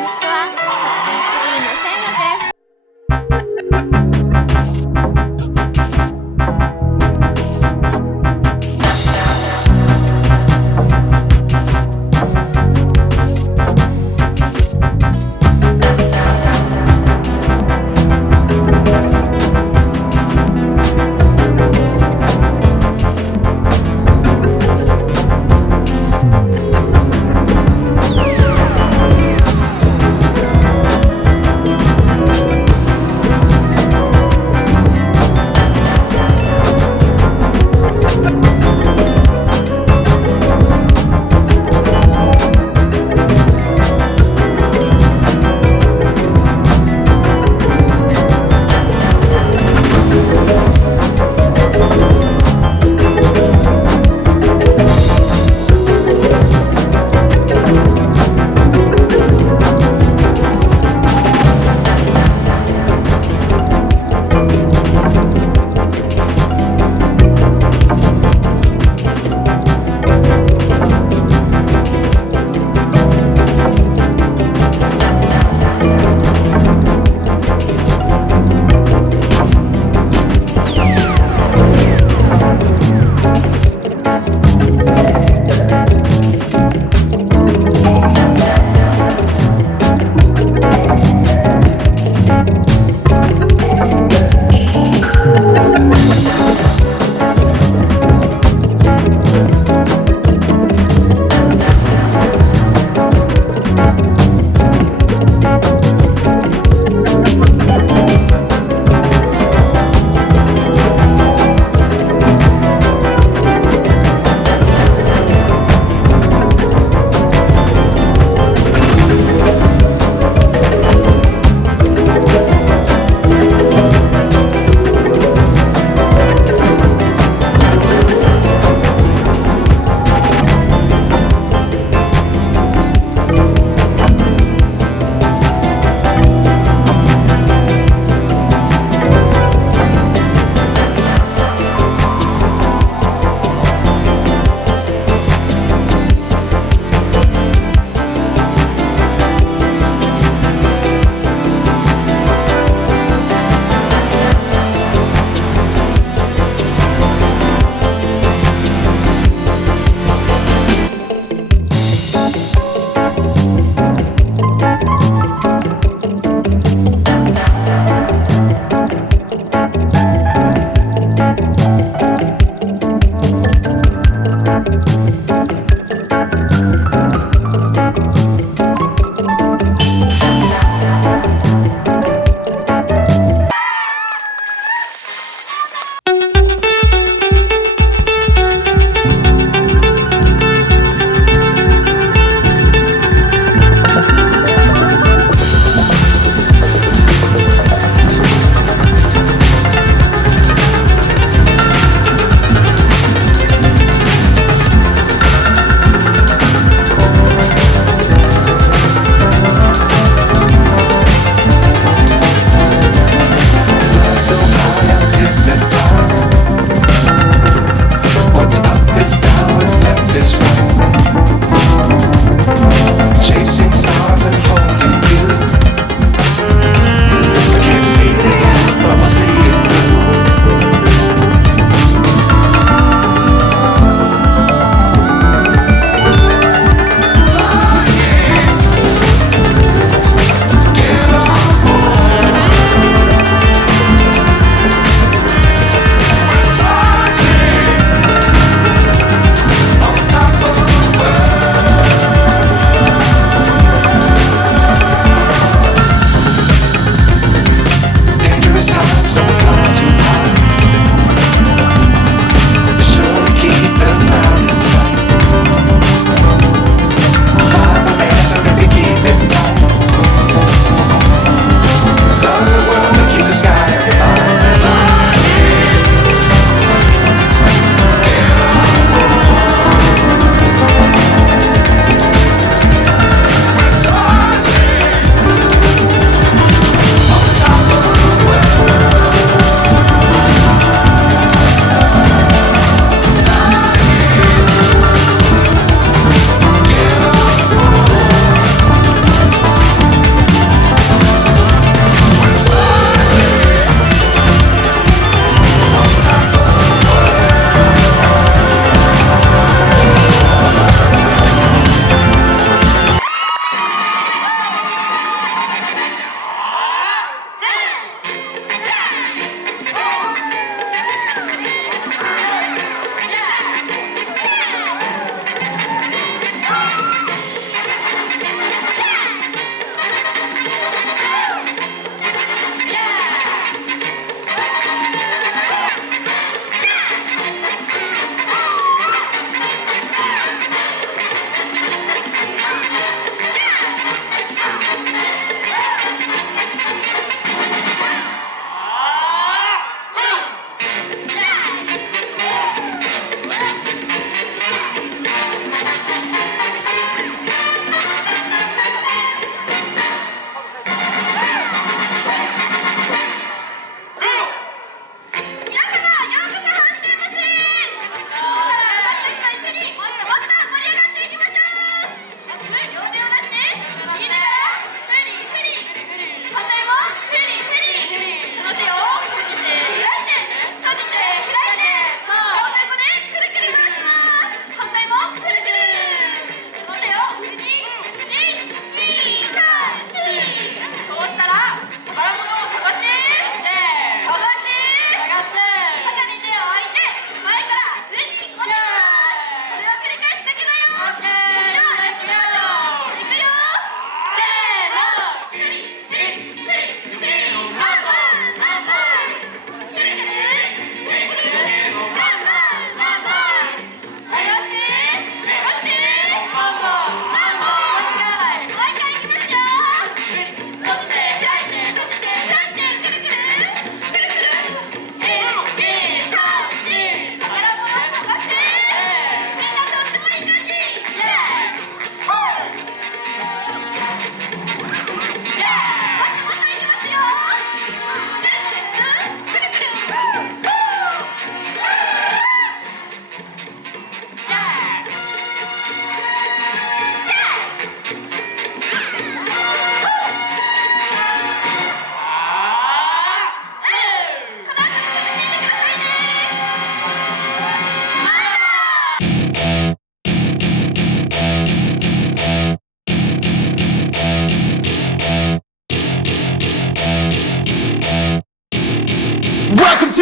にちは、ハッピーツリーのセイナです。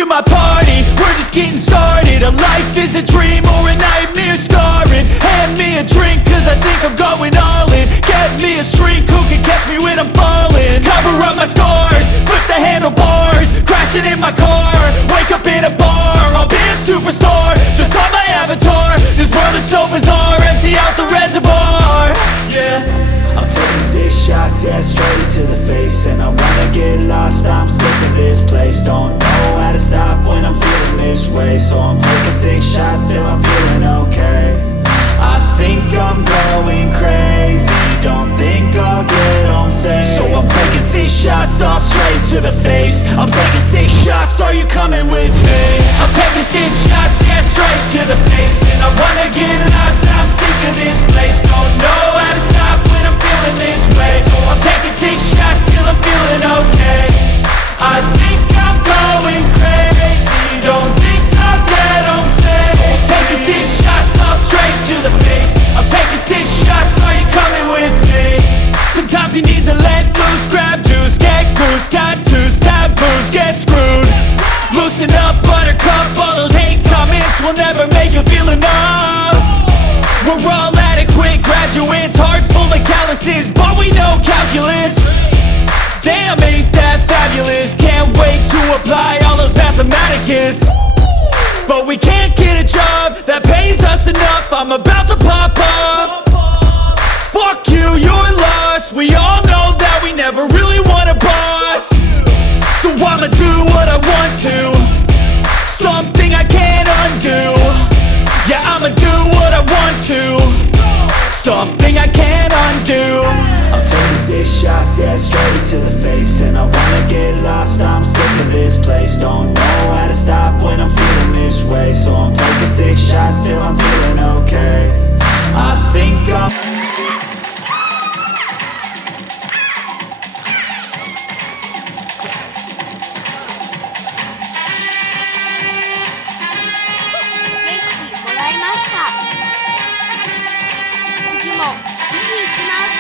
my party, we're just getting started. A life is a dream or a nightmare scarring. Hand me a drink cause I think I'm going all in. Get me a shrink who can catch me when I'm falling. Cover up my scars, flip the handlebars, crashing in my car, wake up in a bar. I'll be a superstar, just on my avatar. This world is so bizarre, empty out the reservoir. Yeah, I'm taking 6 shots, yeah, straight to the face. And I wanna get lost, I'm sick of this place. Don't know how to stop when I'm feeling this way. So I'm taking 6 shots till I'm feeling okay. I think I'm going crazy, don't think I'll get home safe. So I'm taking 6 shots, all straight to the face. I'm taking 6 shots, are you coming with me? I'm taking 6 shots, yeah, straight to the face. And I wanna get lost, I'm sick of this place. Don't know how to stop when I'm feeling this way. So I'm taking 6 shots till I'm feeling okay. I think I'm going crazy, don't think I'll get home safe. So I'm taking 6 shots, all straight to the face. I'm taking 6 shots, are you coming with me? Sometimes you need to let loose, grab juice, get goose, tattoos, taboos, get screwed. Loosen up, buttercup, all those hate comments will never make you feel enough. We're all adequate graduates, heart full of calluses, but we know calculus. Damn, ain't that fabulous? Can't wait to apply all those mathematicus. But we can't get a job that pays us enough. I'm about to pop off. Fuck you, you're lost. We all know that we never really want a boss. So I'ma do what I want to, something I can't undo. Yeah, I'ma do what I want to, something I can't undo. I'm taking 6 shots, yeah, straight to the face. And I wanna get lost, I'm sick of this place. Don't know how to stop when I'm feeling this way. So I'm taking 6 shots till I'm feeling okay. I think I'm次も見に行きます。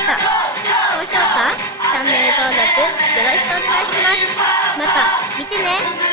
した。高評価よろしくお願いします。また見てね。